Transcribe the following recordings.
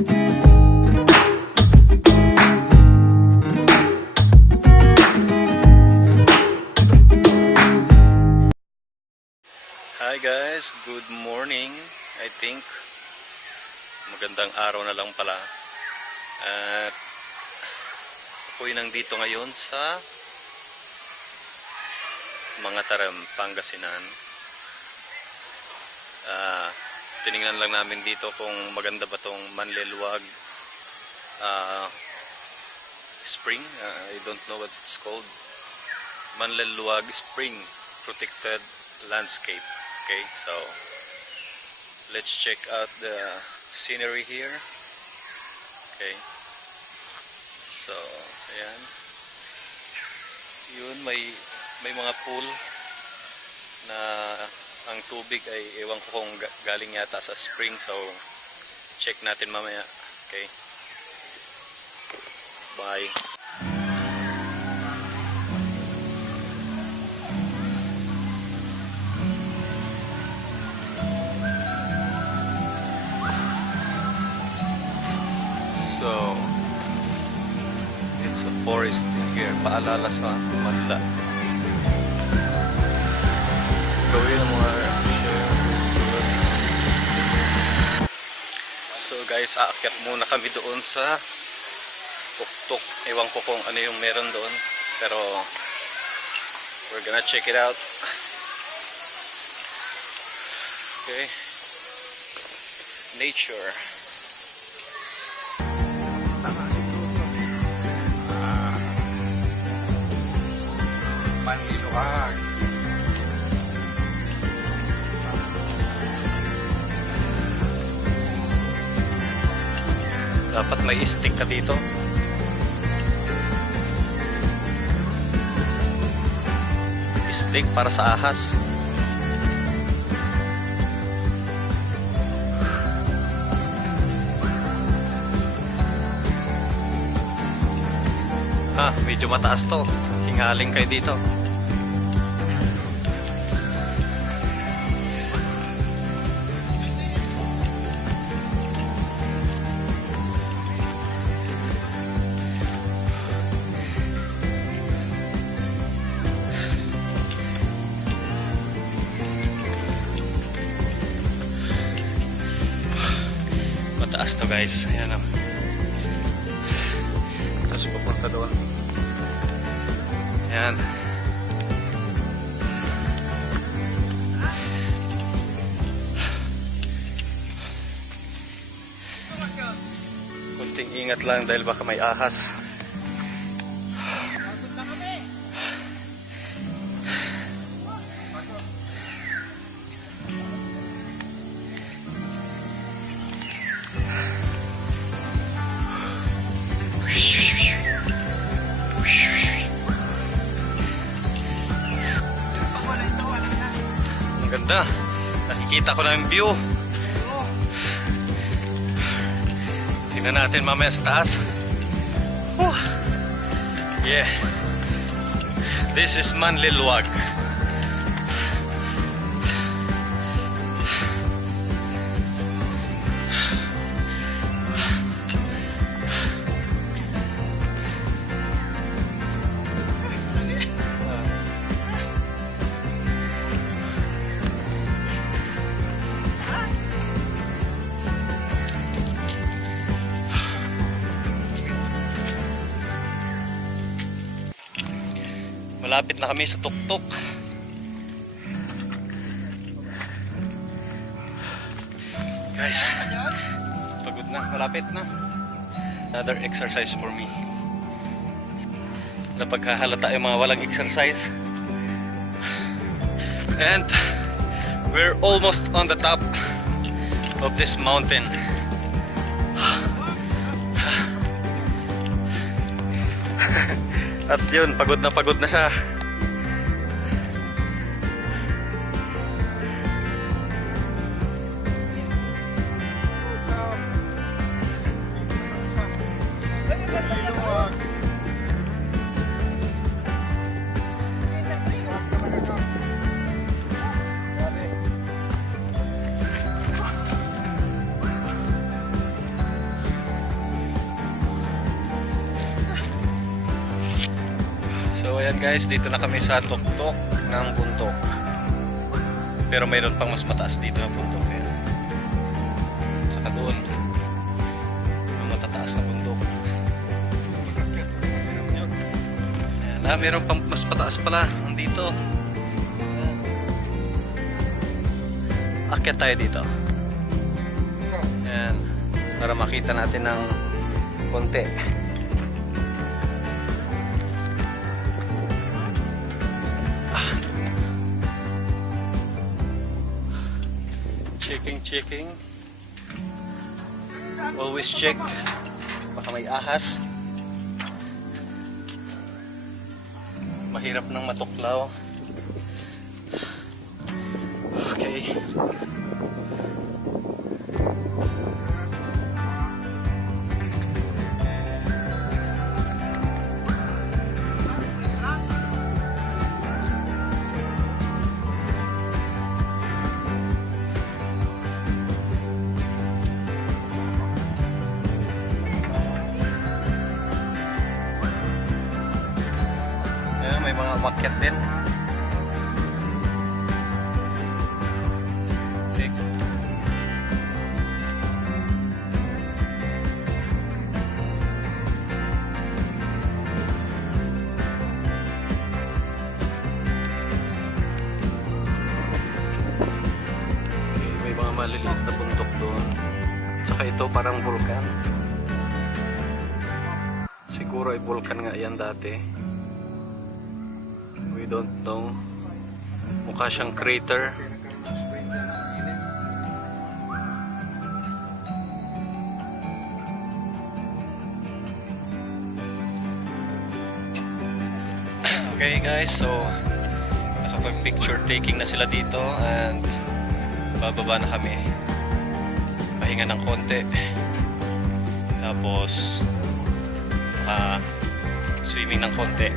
Hi guys, good morning. I think magandang araw na lang pala. At ako'y nandito ngayon sa Mangatarem, Pangasinan. Tiningnan lang namin dito kung maganda ba tong Manliluwag spring. I don't know what it's called. Manliluwag Spring Protected Landscape. Okay, so let's check out the scenery here. Okay, so ayan, yun may mga pool na ang tubig ay ewan ko kung galing yata sa spring, so check natin mamaya. Okay, bye. So, it's a forest here. Paalala sa Manla. Gawin ang mga so guys, aakyat muna kami doon sa tuktok. Ewan ko kung ano yung meron doon, pero we're gonna check it out. Okay, nature. Manliluwag. Dapat may stick ka dito. Stick para sa ahas. Medyo mataas to. Hingaling kayo dito. Mataas to guys. Ayan o. Tapos pupunta doon. Ayan. Kunting ingat lang dahil baka may ahas. Ganda. Nakikita ko na yung view. Tingnan natin mamaya sa taas. Yeah. This is Manliluwag. Malapit na kami sa tuktok. Guys, pagod na, malapit na. Another exercise for me. Napaghahalata yung mga walang exercise. And we're almost on the top of this mountain. At yun, pagod na siya. Ayan guys, dito na kami sa tuktok ng bundok. Pero mayroon pang mas mataas dito ng bundok. Ayan. Saka doon, yung matataas na bundok. Ayan, mayroon pang mas mataas pala dito. Akyat tayo dito. Ayan, para makita natin ng konti. Checking. Always check. Baka may ahas. Mahirap nang matuklaw. Okay. May mga umakyat din. Okay. May mga maliliit na bundok doon. Saka ito parang vulkan. Siguro ay vulkan nga yan dati. We don't know. Mukha siyang crater. Okay guys, so nakapag-picture taking na sila dito and bababa na kami. Pahinga ng konti. Tapos swimming ng konti.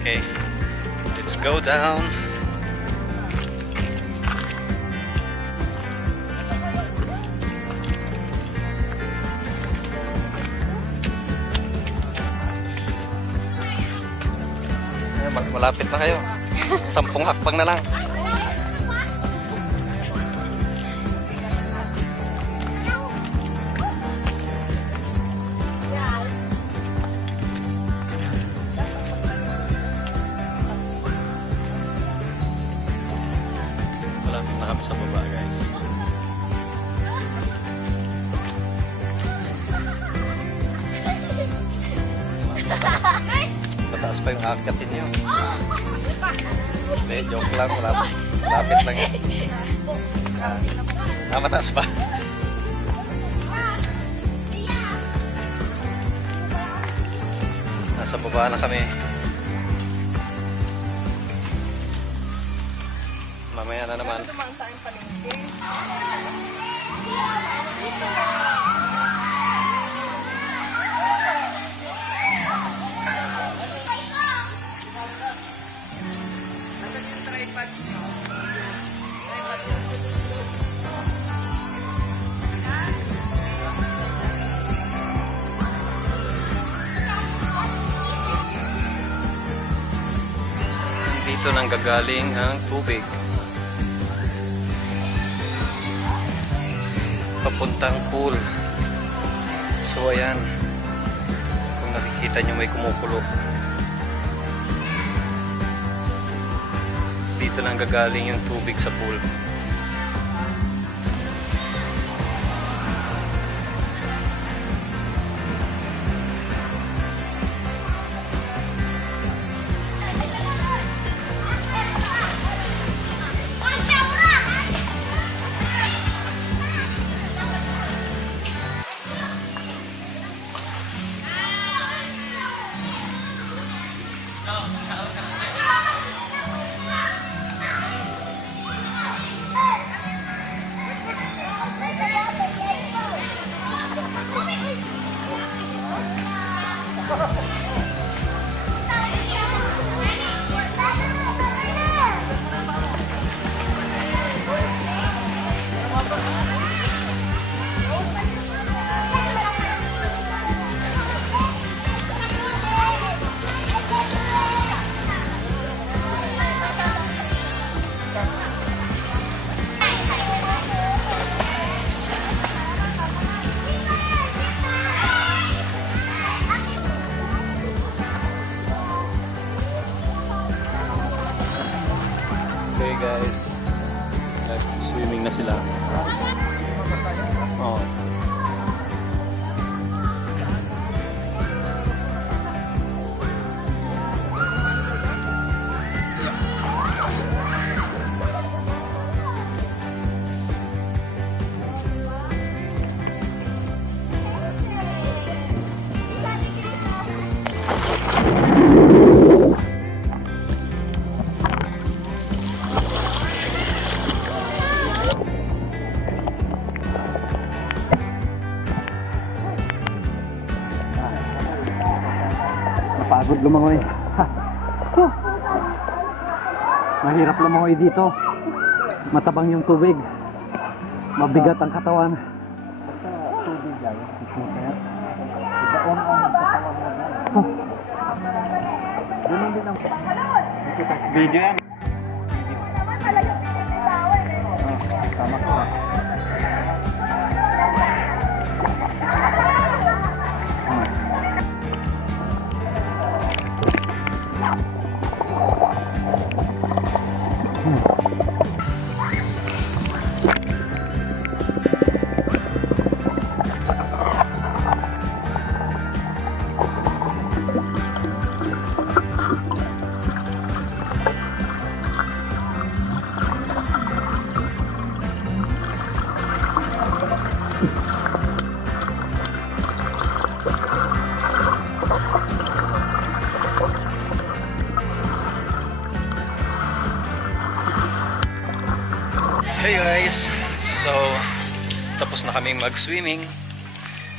Okay. Let's go down. Malapit na kayo. 10 hakbang na lang. Malapit na kami sa baba, guys. Mataas pa yung akyatin nyo. Hindi, joke lang. Malapit lang yan. Mataas pa. Nasa baba na kami. Mamaya na naman. Dito nang gagaling ang tubig papuntang pool. So ayan, kung nakikita nyo may kumukulo, dito nang gagaling yung tubig sa pool. guys. Swimming na sila. Oh. Napagod lumangoy. Mahirap lumangoy dito. Matabang yung tubig. Mabigat ang katawan. Video yan. Tama ko. Hey guys, so tapos na kaming mag-swimming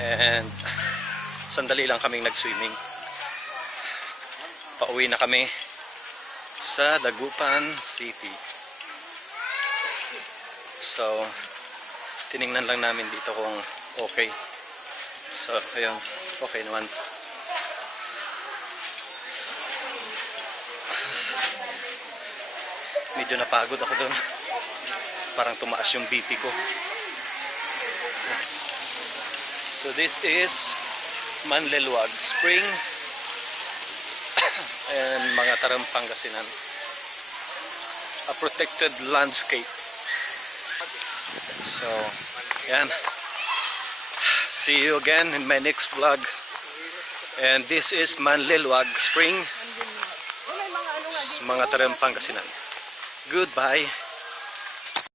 and sandali lang kaming nag-swimming. Pauwi na kami sa Dagupan City. So tiningnan lang namin dito kung okay. So ayun, okay naman. Medyo napagod ako doon. Parang tumaas yung BP ko. So this is Manleluag Spring and mga Tarang Pangasinan. A protected landscape. So, yan. See you again in my next vlog. And this is Manleluag Spring, mga Tarang Pangasinan. Goodbye.